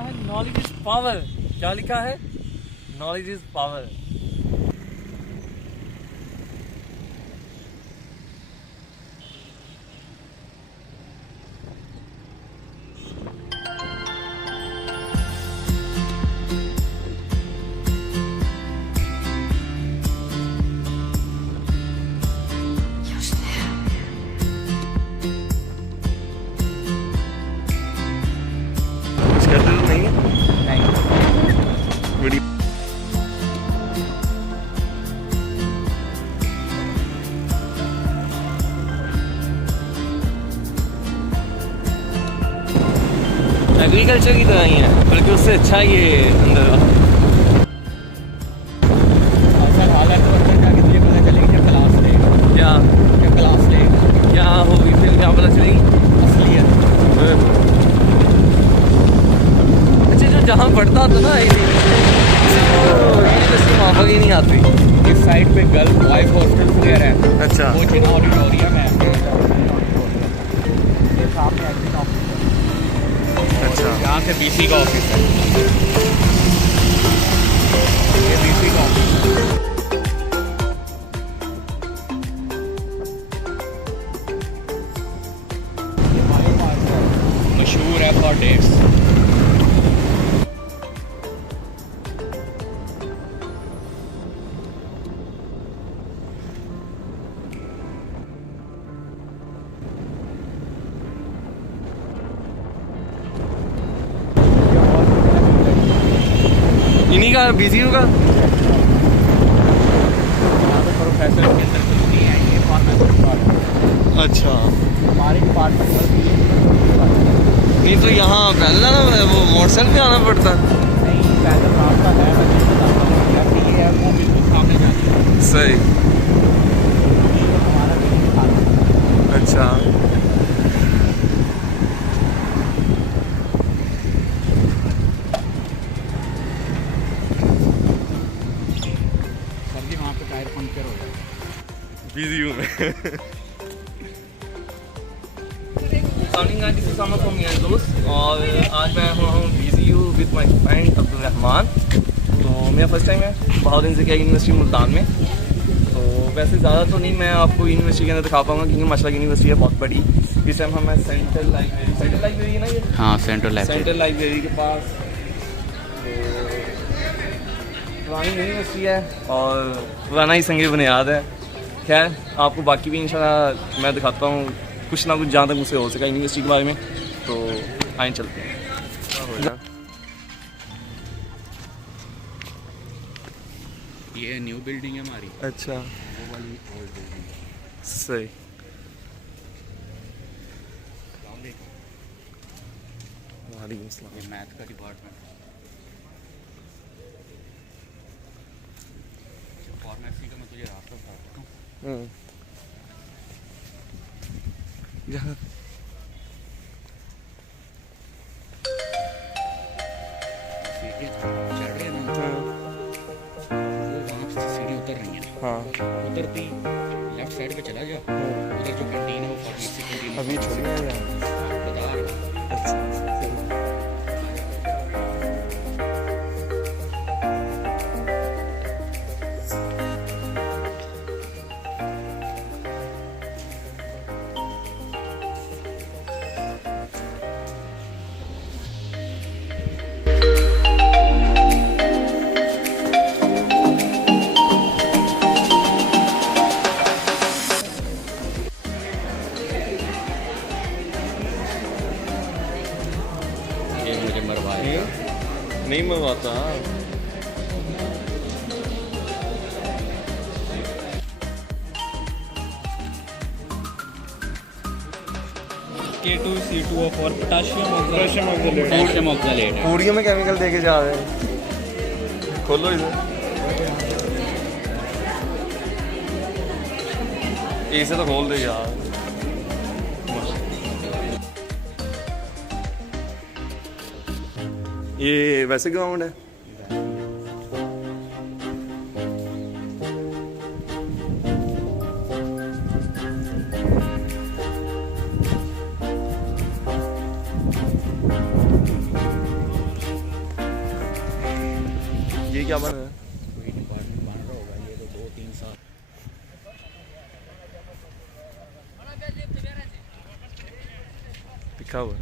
है knowledge is power. क्या लिखा है? Knowledge is power. एग्रीकल्चर की तरह ही है, बल्कि उससे अच्छा ये अंदर सर हालत तो अंदर जाके तुझे पता चलेगी जब क्लास लेगा। क्या जब क्लास लेगा क्या होगी फिर क्या पता चलेगी? असलियत। अच्छा, जो जहाँ पढ़ता था ना यूनिवर्सिटी वहाँ ही नहीं आती। इस साइड पे गर्ल्स बॉयज हॉस्टल वगैरह है। अच्छा, वो जिना ऑडिटोरियम है ये सामने एडमिन ऑफिस है। अच्छा, यहाँ से बीसी का ऑफिस है। ये बीसी का ऑफिस है। मशहूर है फॉर डेट्स। इन्हीं का बिजी होगा। यहाँ पे प्रोफेसर के अंदर कुछ नहीं है, ये फार्मेसी डिपार्टमेंट। अच्छा, हमारी डिपार्टमेंट पर भी नहीं तो यहाँ पहले ना वो मोटरसाइकिल पे आना पड़ता। नहीं, पैदल रास्ता है। मैं नहीं बताता हूँ ये है, वो बिल्कुल सामने जाती है। सही। ये हमारा बिल्कुल खाना है। अच्छा, सर जी वहाँ पे टायर पंक्चर हो जाएगा। बिजी हूँ मैं। दोस्त, और आज मैं हूँ बिजी हूँ with my friend Abdul Rahman. तो मेरा फर्स्ट टाइम है बहुत दिन से क्या यूनिवर्सिटी मुल्तान में। तो वैसे ज़्यादा तो नहीं मैं आपको यूनिवर्सिटी के अंदर दिखा पाऊँगा, क्योंकि माशाल्लाह यूनिवर्सिटी है बहुत बड़ी। इस टाइम हम सेंट्रल लाइब्रेरी है ना ये। हाँ, सेंट्रल लाइब्रेरी के पास। तो पुरानी यूनिवर्सिटी है और पुराना ही संग बुनियाद है। खैर, आपको बाकी भी इंशाल्लाह मैं दिखाता हूँ कुछ ना कुछ जहाँ तक मुझसे हो सका यूनिवर्सिटी के बारे में। तो आए चलते हैं। ये न्यू बिल्डिंग है हमारी। अच्छा, वो वाली ओल्ड बिल्डिंग है। सही। वालेकुम अस्सलाम। ये मैथ का डिपार्टमेंट। फार्मेसी का मैं तुझे रास्ता बताता हूँ। जहाँ सीढ़ी चढ़ रहे हैं ना, वो वहाँ से सीढ़ी उतर रही है। हाँ, उतरती लेफ्ट साइड पे चला जा, उधर जो कैंटीन है वो फार्मेसी कैंटीन अभी छोड़ी है यहाँ। बता रहा हूँ। अच्छा, सही। ये मुझे मरवाएगा। नहीं मरवाता। K2C2O for potassium oxalate। पूरियों में केमिकल देके जा रहे हैं। खोलो इधर। इसे तो खोल दे यार। ये वैसे ग्राउंड है। क्या बन रहा है? कोई डिपार्टमेंट बन रहा होगा ये तो 2-3 साल। लिखा हुआ है।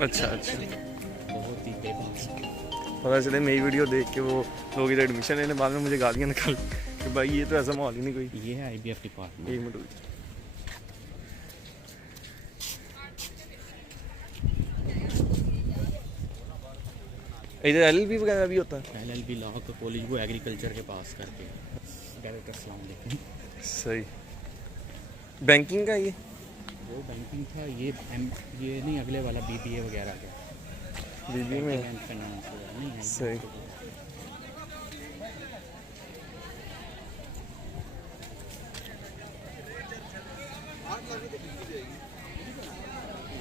अच्छा अच्छा, बहुत ही बेबस। पता चले मेरी वीडियो देख के वो लोग इधर एडमिशन लेने, बाद में मुझे गालियाँ निकाल कि भाई ये तो ऐसा माहौल ही नहीं कोई। ये है IBF डिपार्टमेंट। एक मिनट, इधर LLB वगैरह भी होता है? LLB लॉ का कॉलेज वो एग्रीकल्चर के पास करके। डायरेक्टर अस्सलाम वालेकुम। सही। बैंकिंग का ये? वो बैंकिंग था, ये नहीं अगले वाला BBA वगैरह का। BBA में फाइनेंस नहीं है। सही।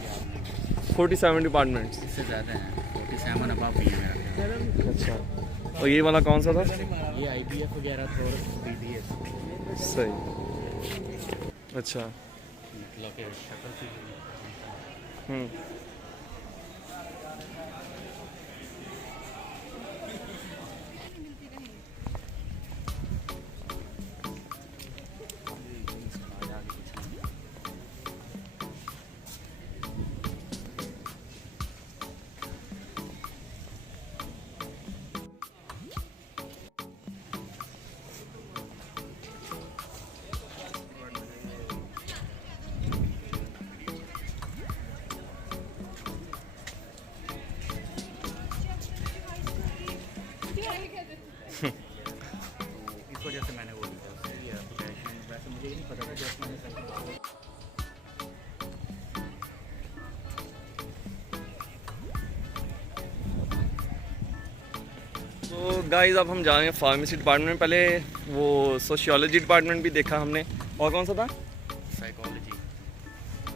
या 47 डिपार्टमेंट्स। इससे ज़्यादा हैं, 47 अबव भी है मेरा। अच्छा, और ये वाला कौन सा था? ये IBF वगैरह था और BBA। सही। अच्छा। मतलब कि शक्ल से इस वजह से मैंने वो लिया उसकी एप्लीकेशन। वैसे मुझे ये नहीं पता था जब मैंने सही। तो गाइस अब हम जा रहे हैं फार्मेसी डिपार्टमेंट। पहले वो सोशियोलॉजी डिपार्टमेंट भी देखा हमने, और कौन सा था?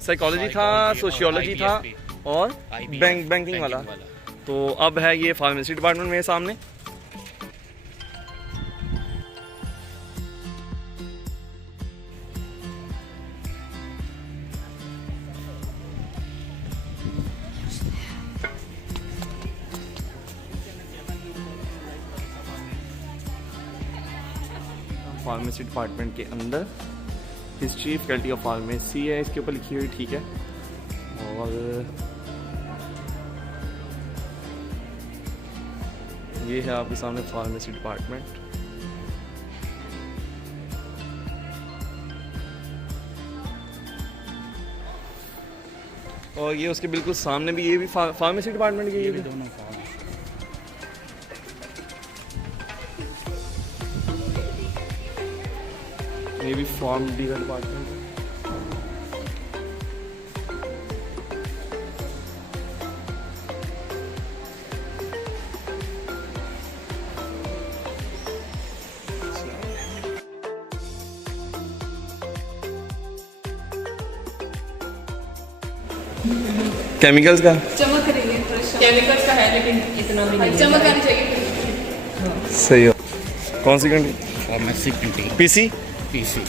साइकोलॉजी था, सोशियोलॉजी था और बैंकिंग वाला। तो अब है ये फार्मेसी डिपार्टमेंट मेरे सामने। फार्मेसी डिपार्टमेंट के अंदर हिस्ट्री फैकल्टी ऑफ फार्मेसी है इसके ऊपर लिखी हुई, ठीक है। और ये है आपके सामने फार्मेसी डिपार्टमेंट। और ये उसके बिल्कुल सामने भी ये भी फार्मेसी डिपार्टमेंट की, ये भी दोनों फॉर्म। ये भी फॉर्म डी का डिपार्टमेंट है। केमिकल्स का चमक रही है, केमिकल्स का है लेकिन इतना भी नहीं, चमक आनी चाहिए। सही हो। कौन सी country? Pharmacy canteen PC। PC।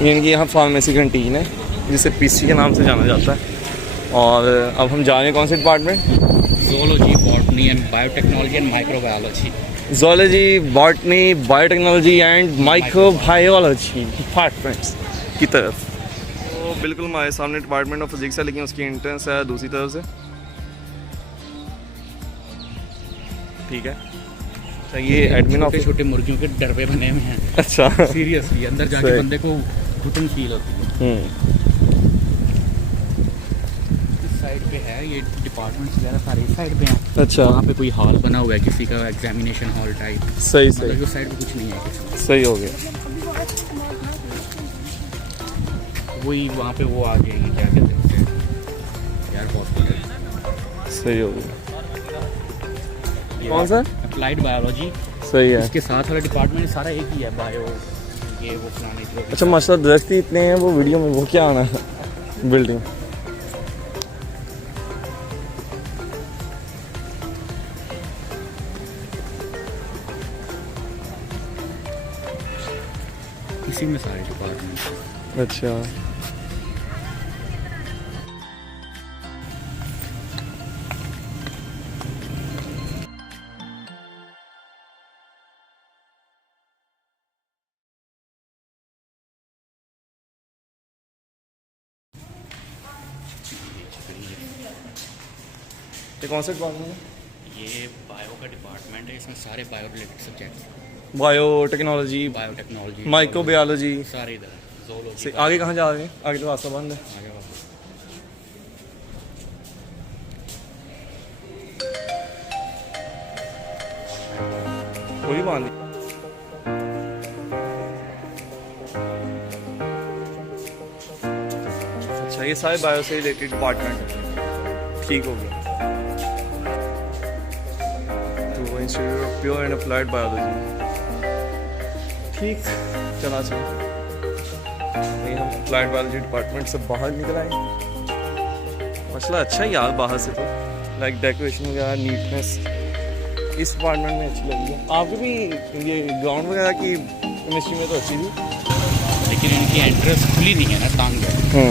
इनकी यहाँ फार्मेसी कैंटीन है जिसे PC के नाम से जाना जाता है। और अब हम जा रहे हैं कौन से department? Zoology, botany and biotechnology and microbiology. Zoology, botany, biotechnology and microbiology departments की तरफ। तो बिल्कुल हमारे सामने डिपार्टमेंट ऑफ फिजिक्स है, लेकिन उसकी एंट्रेंस है दूसरी तरफ से, ठीक है। तो ये एडमिन ऑफिस। छोटे मुर्गियों के डरवे बने हुए हैं। अच्छा, सीरियसली अंदर जाके बंदे को घुटनशील होती है। इस साइड पे है ये डिपार्टमेंट्स वगैरह सारे इस साइड पे हैं। अच्छा, वहाँ पे कोई हॉल बना हुआ है किसी का, एग्जामिनेशन हॉल टाइप। सही मतलब सही उस साइड पे कुछ नहीं है किसी का। सही हो गया। वही वहाँ पे वो आ जाएगी, क्या कहते हैं उसे, यार हॉस्पिटल। सही हो गया। कौन सा? Applied biology. सही है। इसके साथ वाला डिपार्टमेंट सारा एक ही है, बायो ये वो फलाने जो। अच्छा, माशाल्लाह दरख्त ही इतने हैं वो वीडियो में, वो क्या आना है बिल्डिंग। इसी में सारे डिपार्टमेंट। अच्छा, ये कौन सा डिपार्टमेंट है? ये बायो का डिपार्टमेंट है, इसमें सारे bio related subject, biotechnology, biotechnology, microbiology सारे इधर है। zoology से आगे कहाँ जा रहे हैं? आगे तो रास्ता बंद है। आगे वापस। वही बांध दी। अच्छा, ये सारे बायो से रिलेटेड डिपार्टमेंट है। ठीक हो गया। तो institute of pure and applied biology, ठीक चला चलो। नहीं, हम अप्लाइड बायोलॉजी डिपार्टमेंट से बाहर निकल आए। मसला अच्छा है यार, बाहर से तो लाइक डेकोरेशन वगैरह, नीटनेस इस डिपार्टमेंट में अच्छी लगी है। आपको भी ये ग्राउंड वगैरह की केमिस्ट्री में तो अच्छी थी, लेकिन इनकी एंट्रेंस खुली नहीं है ना, टांग है।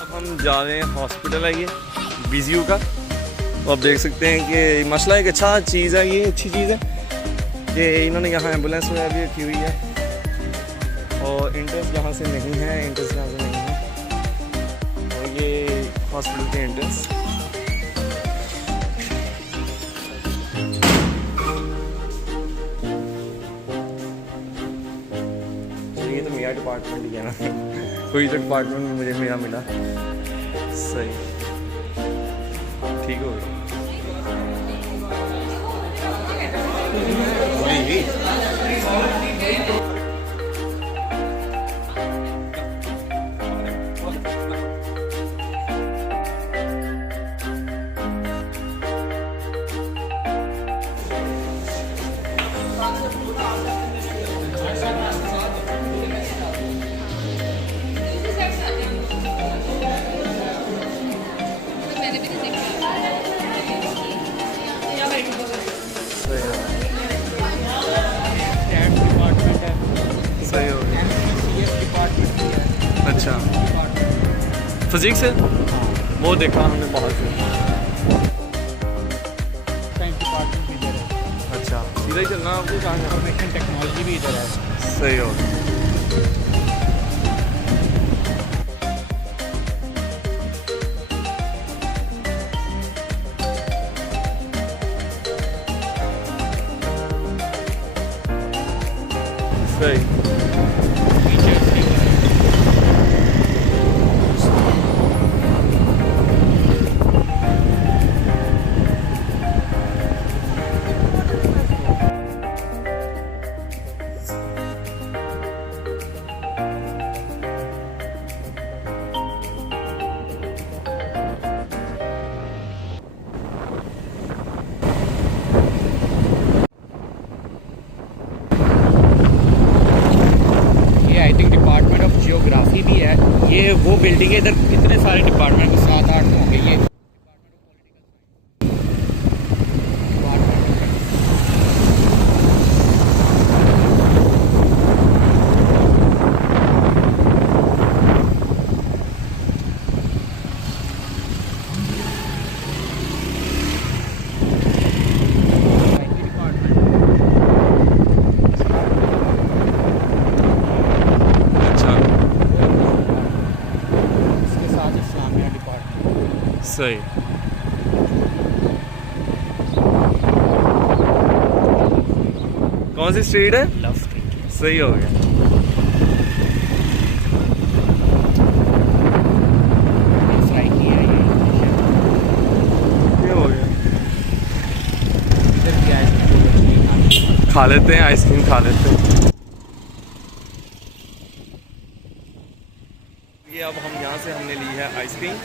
अब हम जा रहे हैं हॉस्पिटल है ये BZU का। तो आप देख सकते हैं कि मसला एक अच्छा चीज़ है, ये अच्छी चीज़ है कि इन्होंने यहाँ एम्बुलेंस वगैरह भी रखी हुई है और एंट्रेंस यहाँ से नहीं है, एंट्रेंस यहाँ से नहीं है। और ये हॉस्पिटल की एंट्रेंस। तो ये तो मेरा डिपार्टमेंट ही है ना, कोई तो डिपार्टमेंट में मुझे मेरा मिला। सही, ठीक हो गया। मैंने भी नहीं देखा। या बैठ सही हो स्टैट डिपार्टमेंट है, सही हो गया। MCS डिपार्टमेंट भी है। अच्छा, फिजिक्स है वो देखा हमने बाहर से। साइंस डिपार्टमेंट भी इधर है। अच्छा, सीधा ही चलना आपको कहाँ जाना? इंफॉर्मेशन टेक्नोलॉजी भी इधर है। सही हो गया। सही, टीचर्स भी इधर है। ये I think department of geography भी है। ये वो बिल्डिंग है, इधर इतने सारे डिपार्टमेंट 7-8 होंगे। ये अच्छा, इसके साथ इस्लामिया डिपार्टमेंट। सही। कौन सी स्ट्रीट है? Love street. सही हो गया। फ्राई किया है ये हो गया। इधर क्या है, खा लेते हैं, आइसक्रीम खा लेते हैं। ये अब हम यहाँ से हमने ली है आइसक्रीम।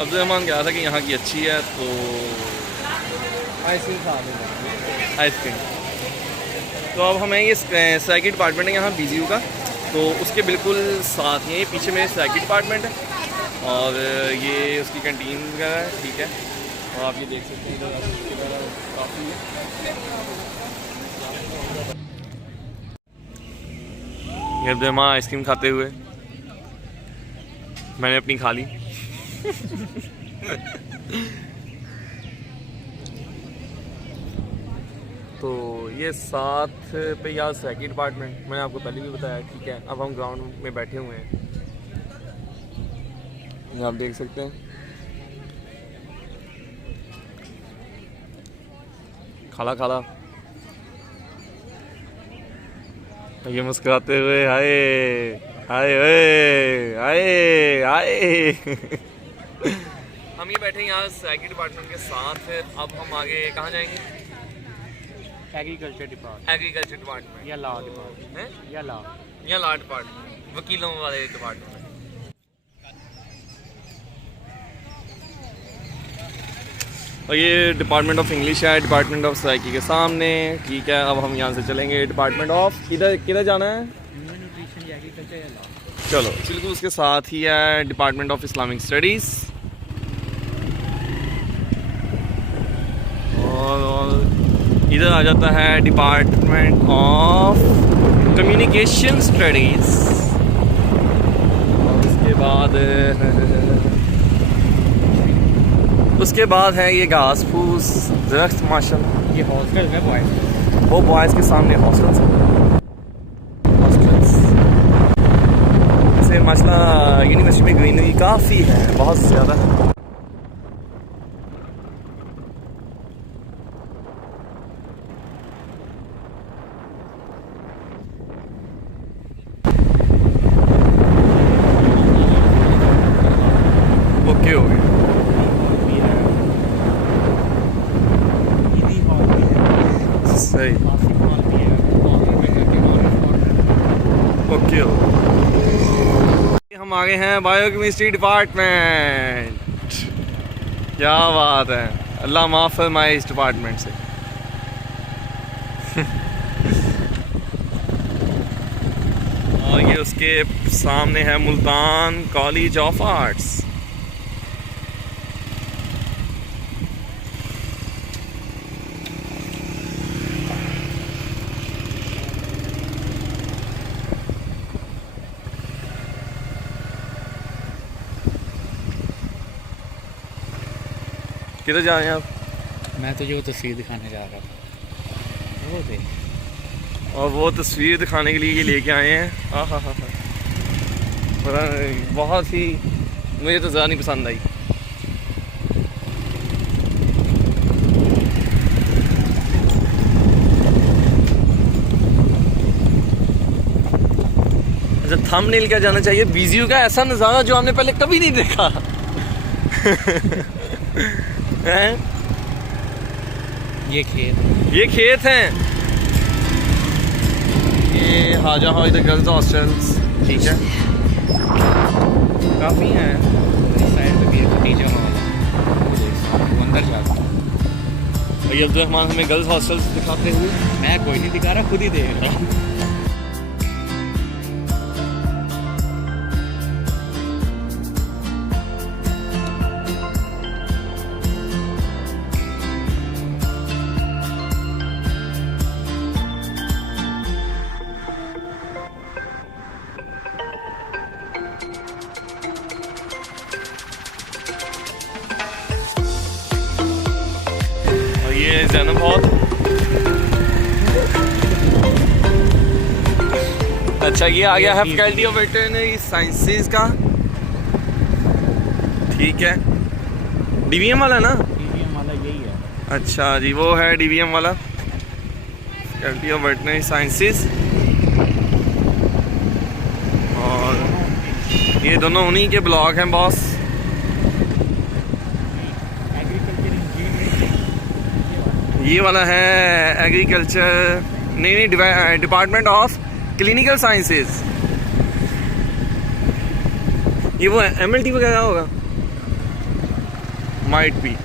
अब्दुलरहमान कहा था कि यहाँ की अच्छी है तो आइसक्रीम खा लेंगे। आइसक्रीम तो अब हमें ये सेकंड डिपार्टमेंट है यहाँ BZU का। तो उसके बिल्कुल साथ ही पीछे में साइकिल डिपार्टमेंट है और ये उसकी कैंटीन वगैरह है, ठीक है। और आप ये देख सकते हैं इधर काफ़ी है। ये अब्दुल रहमान आइसक्रीम खाते हुए, मैंने अपनी खा ली। तो ये साथ पे यार सेकंड डिपार्टमेंट मैंने आपको पहले भी बताया, ठीक है। अब हम ग्राउंड में बैठे हुए हैं, ये आप देख सकते हैं। खाला खाला ये मुस्कुराते हुए हाय हाय हाय हाय। हम ये बैठे यहाँ सेकंड डिपार्टमेंट के साथ। अब हम आगे कहाँ जाएंगे? एग्रीकल्चर डिपार्टमेंट, एग्रीकल्चर डिपार्टमेंट या लॉ डिपार्टमेंट है, या लॉ डिपार्टमेंट, वकीलों वाले डिपार्टमेंट। और ये डिपार्टमेंट ऑफ इंग्लिश है, डिपार्टमेंट ऑफ साइकी के सामने, ठीक है। अब हम यहाँ से चलेंगे डिपार्टमेंट ऑफ, किधर जाना है? न्यूट्रिशन या एग्रीकल्चर या लॉ। चलो बिल्कुल उसके साथ ही है डिपार्टमेंट ऑफ इस्लामिक स्टडीज़। और इधर आ जाता है डिपार्टमेंट ऑफ कम्युनिकेशन स्टडीज़। और उसके बाद है ये घास फूस दरख्त माशाल्लाह। ये हॉस्टल है बॉयज़, वो बॉयज़ के सामने हॉस्टल्स हैं। हॉस्टल्स से माशाल्लाह यूनिवर्सिटी में ग्रीनरी काफ़ी है, बहुत ज़्यादा है। ओके हो गया। सही ओके हो। हम आ गए हैं बायोकेमिस्ट्री डिपार्टमेंट। क्या बात है, अल्लाह माफ़ फरमाए इस डिपार्टमेंट से। और ये उसके सामने है मुल्तान कॉलेज ऑफ आर्ट्स। किधर जा रहे हैं आप? मैं तुझे वो तस्वीर दिखाने जा रहा था, वो देख। और वो तस्वीर दिखाने के लिए ये लेके आए हैं। हाँ हाँ हाँ हाँ, बहुत ही मुझे तो ज़्यादा नहीं पसंद आई। अच्छा, थंबनेल क्या जाना चाहिए? बीजीयू का ऐसा नज़ारा जो हमने पहले कभी नहीं देखा। हैं? ये खेत हैं। ये हाजा हो इधर गर्ल्स हॉस्टल्स, ठीक है, काफ़ी हैं। इस साइड पे भी एक टीचर हॉल, वो देख अंदर जाता है। भैया अब्दुल रहमान हमें गर्ल्स हॉस्टल्स दिखाते हुए। मैं कोई नहीं दिखा रहा, खुद ही देख रहा हूँ। ये जैनब हॉल। अच्छा, ये आ गया है फैकल्टी ऑफ वेटरनरी साइंसेज का, ठीक है। डीवीएम वाला ना? डीवीएम वाला यही है। अच्छा जी, वो है डीवीएम वाला, फैकल्टी ऑफ वेटरनरी साइंसेज। और ये दोनों उन्हीं के ब्लॉक हैं बॉस। ये वाला है एग्रीकल्चर, नहीं, डिपार्टमेंट ऑफ क्लिनिकल साइंसेज। ये वो एमएलटी वगैरह होगा, माइट बी।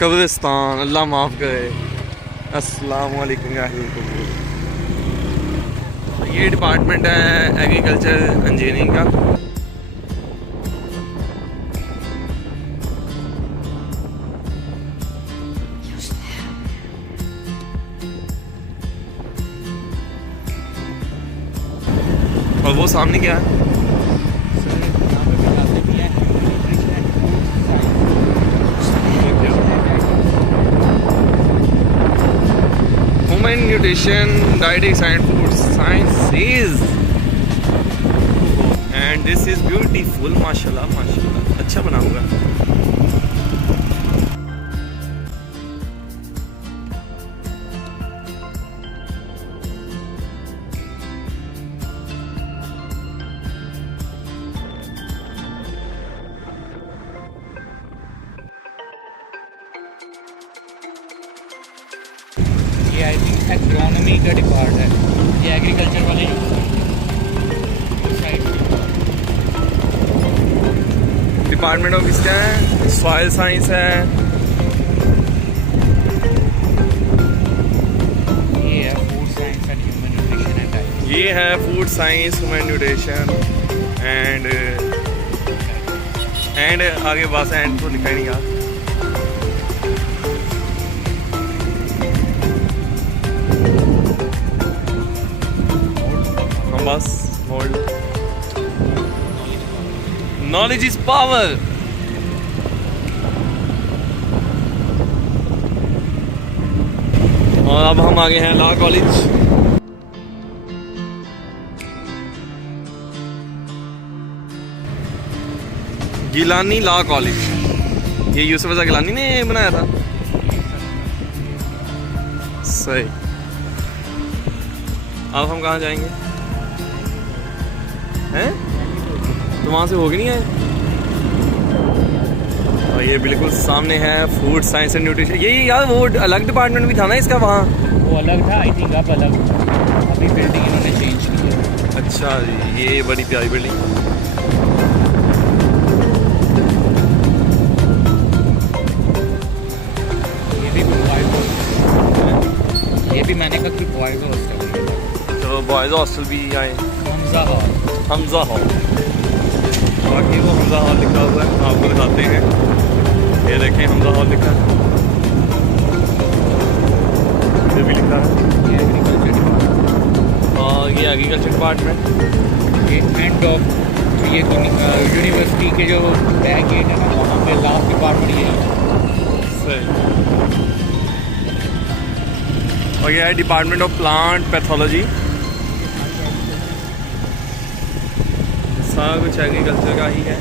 कब्रिस्तान, अल्लाह माफ़ करे। अस्सलाम वालेकुम या अहल कबूर। ये डिपार्टमेंट है एग्रीकल्चर इंजीनियरिंग का। और वो सामने क्या है? Human nutrition, dietetics and food sciences. And this is beautiful, माशाल्लाह माशाल्लाह, अच्छा बना हुआ है। ये आई थिंक एग्रोनॉमी का डिपार्ट है, ये एग्रीकल्चर वाले डिपार्टमेंट ऑफ इसका है, सॉइल साइंस है। ये है food science and human nutrition and diet. ये है food science, human nutrition and आगे बस एंड तो लिखा ही नहीं यार। बस मोल्ड। Knowledge is power. और अब हम आगे हैं law college. Gilani law college, ये यूसुफ रज़ा गिलानी ने बनाया था। सही। अब हम कहाँ जाएंगे हैं? तो वहाँ से होगी नहीं है। और ये बिल्कुल सामने है फूड साइंस एंड न्यूट्रिशन। ये यार वो अलग डिपार्टमेंट भी था ना इसका वहाँ? वो अलग था आई थिंक, अब अलग, अभी बिल्डिंग इन्होंने चेंज की है। अच्छा जी, ये बड़ी प्यारी बिल्डिंग। ये भी बॉयज हॉस्टल, ये भी मैंने कहा कि बॉयज हॉस्टल। तो बॉयज हॉस्टल भी आए। हमजा हॉल, हमजा हॉल, बाकी वो हमजा हॉल लिखा हुआ है, आपको दिखाते हैं। ये देखें हमजा हॉल लिखा है, ये भी लिखा है। ये एग्रीकल्चर डिपार्टमेंट, और ये एग्रीकल्चर डिपार्टमेंट। ये एंड ऑफ ये यूनिवर्सिटी के जो बैक गेट है ना, वहाँ पे लास्ट डिपार्टमेंट यही है। सही। और ये है डिपार्टमेंट ऑफ प्लांट पैथोलॉजी। सारा कुछ एग्रीकल्चर का ही है।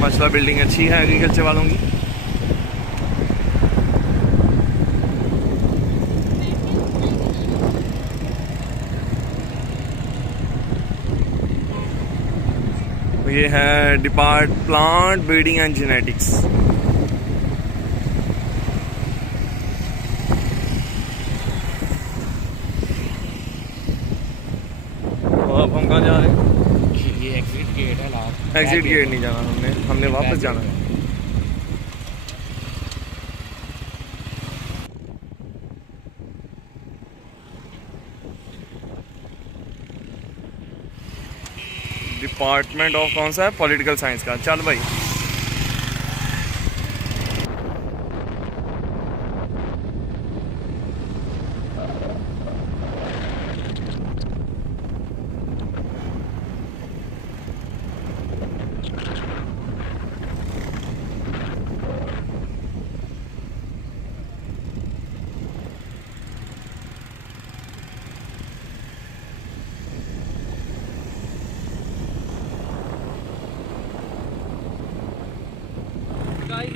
माशाल्लाह बिल्डिंग अच्छी है एग्रीकल्चर वालों की। ये है depart plant breeding and genetics. अब हम कहाँ जा रहे हैं? ये एग्जिट गेट है लास्ट। एग्जिट गेट नहीं जाना हमने वापस जाना है। डिपार्टमेंट ऑफ कौन सा है? पॉलिटिकल साइंस का। चल भाई।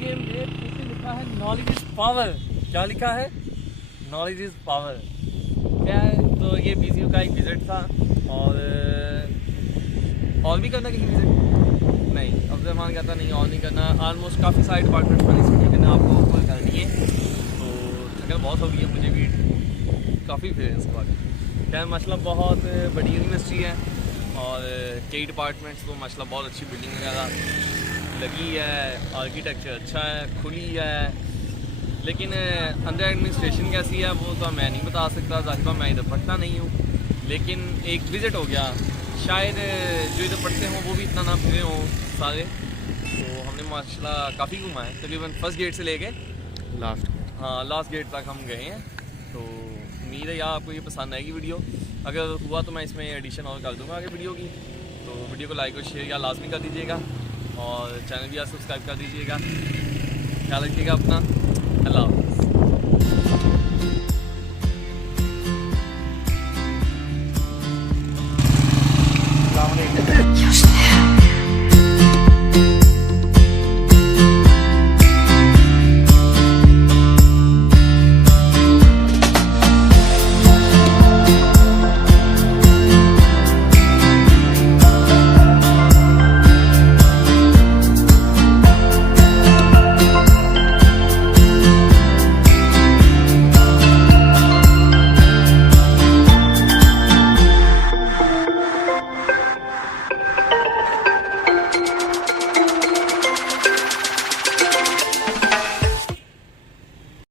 ये लिखा है नॉलेज इज पावर। क्या लिखा है? Knowledge is power. क्या है? तो ये बीसीयू का एक विजिट था। और भी करना कहीं विजिट? नहीं, अब्दुलरहमान कहता नहीं और नहीं करना। ऑलमोस्ट काफ़ी सारे डिपार्टमेंट वाले स्टूडेंट ने आपको कॉल कर दिए, तो थकन बहुत हो गई है मुझे भी, काफ़ी फिर इसके बाद। क्या मसला, बहुत बड़ी यूनिवर्सिटी है और कई डिपार्टमेंट्स तो माशाल्लाह बहुत अच्छी बिल्डिंग वगैरह लगी है, आर्किटेक्चर अच्छा है, खुली है, लेकिन अंदर एडमिनिस्ट्रेशन कैसी है वो तो मैं नहीं बता सकता, ज़ाहिर मैं इधर पढ़ता नहीं हूँ। लेकिन एक विज़िट हो गया, शायद जो इधर पढ़ते हों वो भी इतना ना फिरे हों सारे। तो हमने माशाल्लाह काफ़ी घूमा है, तकरीबन फर्स्ट गेट से लेके लास्ट गेट तक हम गए हैं। तो उम्मीद है यार आपको ये पसंद आएगी वीडियो, अगर हुआ तो मैं इसमें एडिशन और कर दूँगा आगे वीडियो की। तो वीडियो को लाइक और शेयर या लाजमी कर दीजिएगा और चैनल भी आप सब्सक्राइब कर दीजिएगा। ख्याल रखिएगा अपना। अल्लाह।